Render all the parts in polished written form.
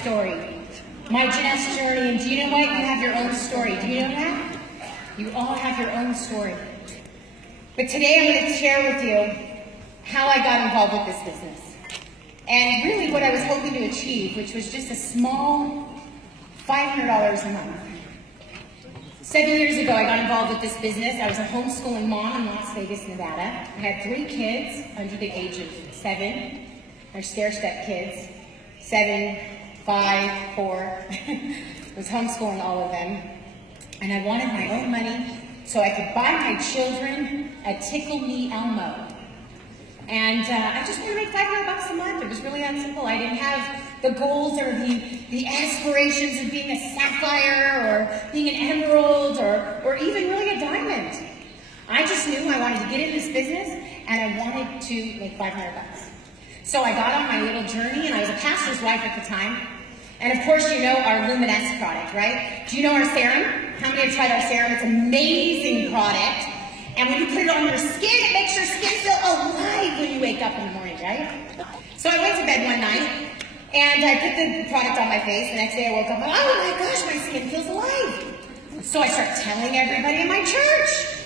story. My Jeunesse journey, and do you know what? You have your own story. Do you know that? You all have your own story. But today I'm going to share with you how I got involved with this business. And really what I was hoping to achieve, which was just a small $500 a month. 7 years ago, I got involved with this business. I was a homeschooling mom in Las Vegas, Nevada. I had 3 kids under the age of 7. They're stair-step kids. 7, 5, 4. I was homeschooling all of them. And I wanted my own money so I could buy my children a Tickle Me Elmo. And I just wanted to make $500 a month. It was really that simple. I didn't have the goals or the aspirations of being a sapphire or being an emerald or even really a diamond. I just knew I wanted to get in this business and I wanted to make $500. So I got on my little journey, and I was a pastor's wife at the time. And of course, you know our Luminesce product, right? Do you know our serum? How many have tried our serum? It's an amazing product. And when you put it on your skin, it makes your skin feel alive when you wake up in the morning, right? So I went to bed one night, and I put the product on my face. The next day I woke up, and oh my gosh, my skin feels alive. So I start telling everybody in my church,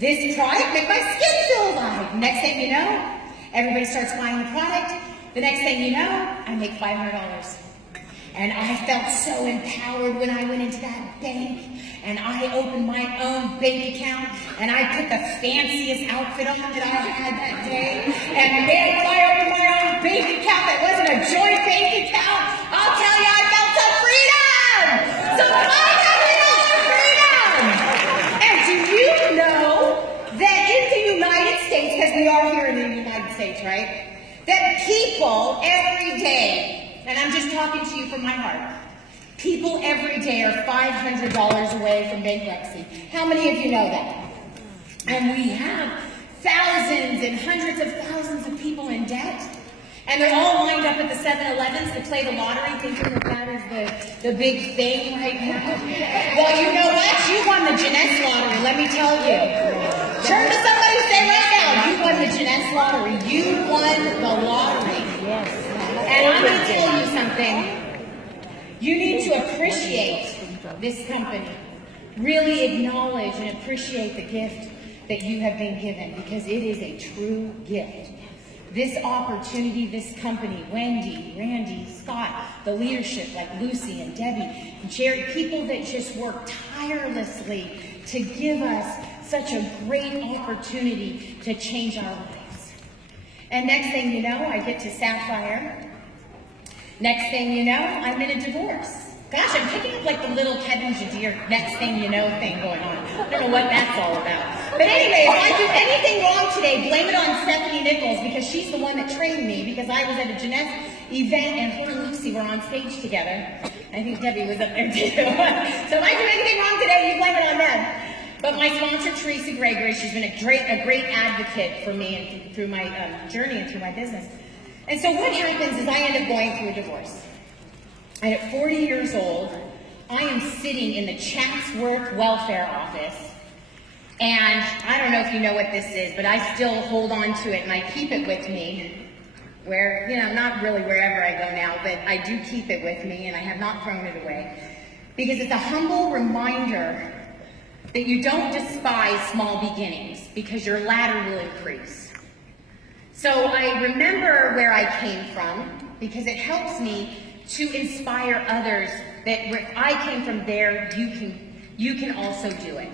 this product makes my skin feel alive. Next thing you know, everybody starts buying the product. The next thing you know, I make $500. And I felt so empowered when I went into that bank and I opened my own bank account and I put the fanciest outfit on that I had that day. And man, when I opened my own bank account that wasn't a joint bank account, I'll tell you, I felt some freedom! Some $500 freedom! And do you know that in the United States, because we are here in the United States, right? That people every day, and I'm just talking to you from my heart. People every day are $500 away from bankruptcy. How many of you know that? And we have thousands and hundreds of thousands of people in debt. And they're all lined up at the 7-Elevens to play the lottery, thinking that that is the big thing right now. Well, you know what? You won the Jeunesse lottery, let me tell you. Turn to somebody and say right now, you won the Jeunesse lottery. You won the lottery. Yes. And I'm going to tell you something. You need to appreciate this company. Really acknowledge and appreciate the gift that you have been given, because it is a true gift. This opportunity, this company, Wendy, Randy, Scott, the leadership like Lucy and Debbie, Jerry, people that just work tirelessly to give us such a great opportunity to change our lives. And next thing you know, I get to Sapphire. Next thing you know, I'm in a divorce. Gosh, I'm picking up like the little Kevin Jadיר next thing you know thing going on. I don't know what that's all about. But anyway, if I do anything wrong today, blame it on Stephanie Nichols, because she's the one that trained me, because I was at a Jeunesse event and her and Lucy were on stage together. I think Debbie was up there too. So if I do anything wrong today, you blame it on them. But my sponsor, Teresa Gregory, she's been a great advocate for me and through my journey and through my business. And so what happens is I end up going through a divorce. And at 40 years old, I am sitting in the Chatsworth welfare office. And I don't know if you know what this is, but I still hold on to it and I keep it with me. Where, you know, not really wherever I go now, but I do keep it with me and I have not thrown it away. Because it's a humble reminder that you don't despise small beginnings, because your ladder will increase. So I remember where I came from, because it helps me to inspire others that where I came from there, you can also do it.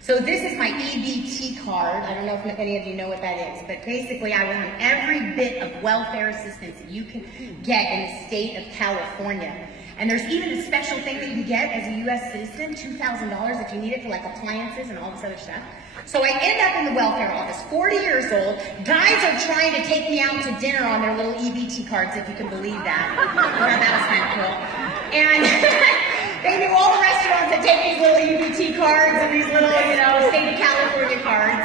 So this is my EBT card. I don't know if any of you know what that is, but basically I want every bit of welfare assistance that you can get in the state of California. And there's even a special thing that you get as a U.S. citizen, $2,000 if you need it for like appliances and all this other stuff. So I end up in the welfare office, 40 years old. Guys are trying to take me out to dinner on their little EBT cards, if you can believe that. I thought that was kind of cool. And they knew all the restaurants that take these little EBT cards and these little, you know, state of California cards.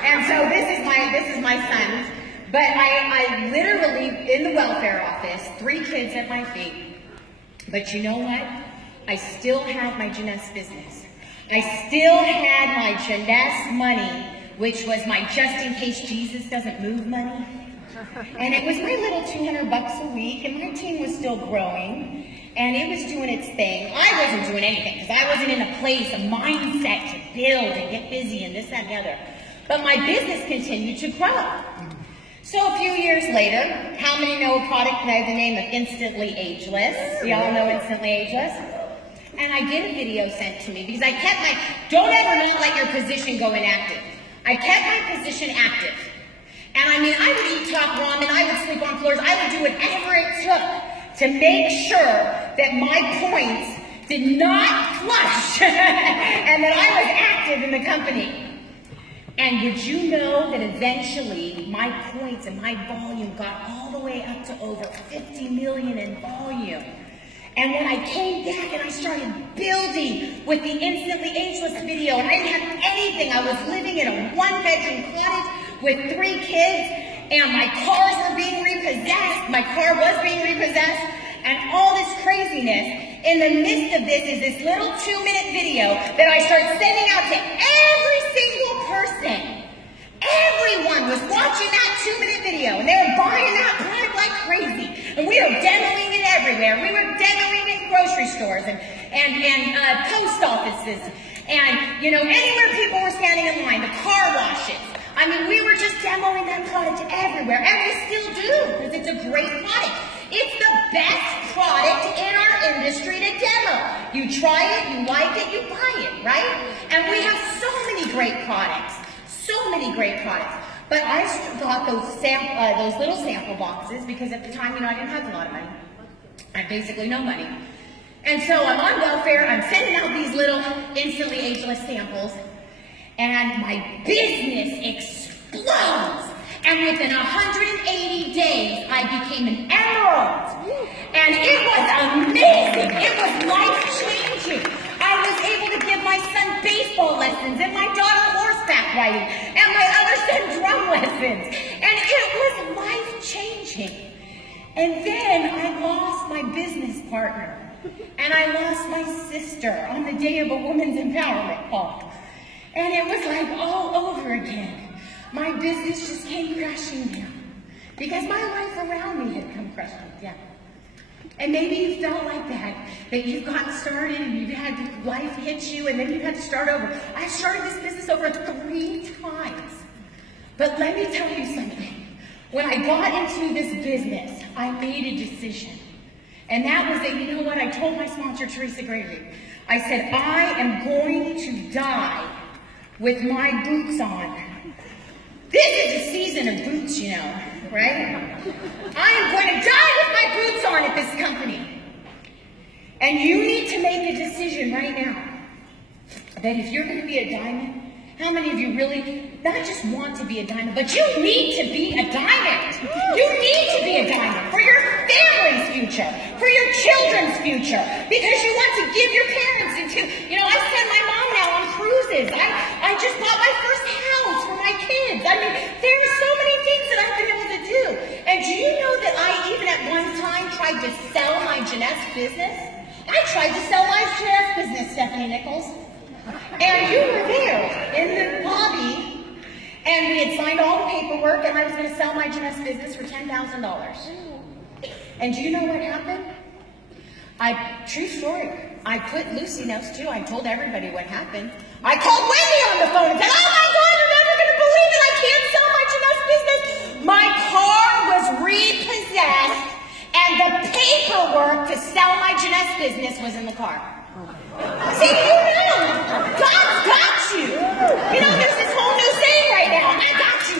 And so this is my son's. But I literally, in the welfare office, 3 kids at my feet. But you know what? I still had my Jeunesse business. I still had my Jeunesse money, which was my just in case Jesus doesn't move money. And it was my little $200 a week, and my team was still growing, and it was doing its thing. I wasn't doing anything, because I wasn't in a place, a mindset to build and get busy and this, that, and the other. But my business continued to grow. So a few years later, how many know a product by the name of Instantly Ageless? Y'all know Instantly Ageless? And I get a video sent to me because I kept my, don't ever not let your position go inactive. I kept my position active. And I mean, I would eat top ramen, I would sleep on floors, I would do whatever it took to make sure that my points did not flush and that I was active in the company. And would you know that eventually my points and my volume got all the way up to over 50 million in volume. And when I came back and I started building with the Instantly Ageless video, and I didn't have anything, I was living in a one-bedroom cottage with 3 kids, and my cars were being repossessed, my car was being repossessed, and all this craziness. In the midst of this is this little 2-minute video that I start sending out to every single person. Everyone was watching that 2-minute video, and they were buying that product like crazy. And we were demoing it everywhere. We were demoing it in grocery stores and post offices, and anywhere people were standing in line, the car washes. I mean, we were just demoing that product everywhere, and we still do, because it's a great product. It's the best product in our industry to demo. You try it, you like it, you buy it, right? And we have so many great products, so many great products. But I got those little sample boxes because at the time, I didn't have a lot of money. I had basically no money. And so I'm on welfare, I'm sending out these little Instantly Ageless samples, and my business explodes. And within 180 days, I became an emerald. And it was amazing. It was life-changing. I was able to give my son baseball lessons, and my daughter horseback riding, and my other son drum lessons. And it was life-changing. And then I lost my business partner. And I lost my sister on the day of a women's empowerment call. And it was like all over again. My business just came crashing down because my life around me had come crashing down. And maybe you felt like that you've gotten started and you've had life hit you and then you've had to start over. I started this business over 3 times. But let me tell you something. When I got into this business, I made a decision. And that was that, you know what, I told my sponsor, Teresa Gregory, I said, I am going to die with my boots on. This is a season of boots, right? I am going to die with my boots on at this company. And you need to make a decision right now that if you're going to be a diamond, how many of you really not just want to be a diamond, but you need to be a diamond. You need to be a diamond for your family's future, for your children's future, because you want to give your parents into, I send my mom now on cruises. I just bought my first house for my kids. I mean, there's so many things that I've been able to do. And do you know that I even at one time tried to sell my Jeunesse business? I tried to sell my Jeunesse business, Stephanie Nichols. And you were there in the lobby, and we had signed all the paperwork, and I was going to sell my Jeunesse business for $10,000. And do you know what happened? True story. I put Lucy knows too. I told everybody what happened. I called Wendy on the phone and said, oh my God, you're never going to believe it. I can't sell my Jeunesse business. My car was repossessed, and the paperwork to sell my Jeunesse business was in the car. See, God's got you. There's this whole new saying right now. I got you.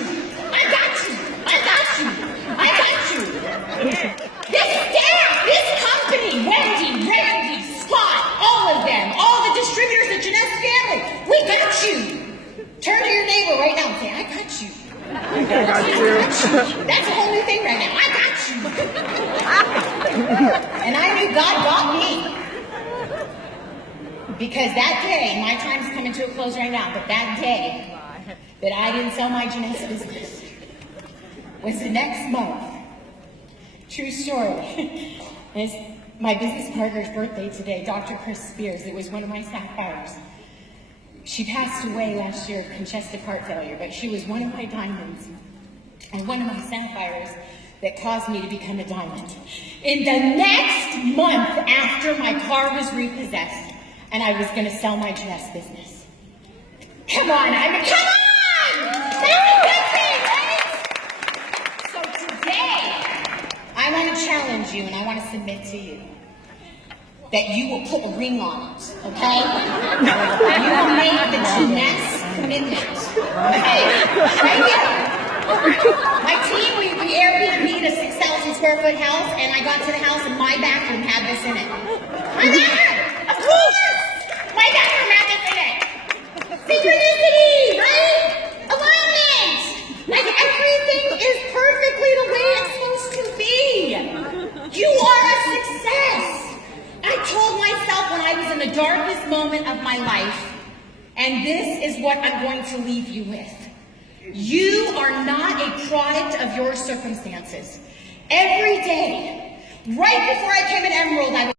I got you. I got you. I got you. This staff, this company, Wendy, Randy, Scott, all of them, all the distributors of Jeunesse family, we got you. Turn to your neighbor right now and say, I got you. I got you. That's a whole new thing right now. I got you. And I knew God got me. Because that day, my time's coming to a close right now, but that day that I didn't sell my Jeunesse business was the next month. True story. It's my business partner's birthday today, Dr. Chris Spears. It was one of my sapphires. She passed away last year of congestive heart failure, but she was one of my diamonds. and one of my sapphires that caused me to become a diamond. In the next month after my car was repossessed and I was going to sell my dress business. Come on, come on! That's a good thing, right? So today, I want to challenge you and I want to submit to you that you will put a ring on it, okay? You will make the Jeunesse commitment, okay? Right here. My team, we Airbnb'd a 6,000 square foot house, and I got to the house and my bathroom had this in it. My bathroom! Of course! My bathroom had this in it! Synchronicity, right? Alignment! Like everything is perfectly the way it's supposed to be. You are a success. I told myself when I was in the darkest moment of my life, and this is what I'm going to leave you with. You are not a product of your circumstances. Every day, right before I came at Emerald, I was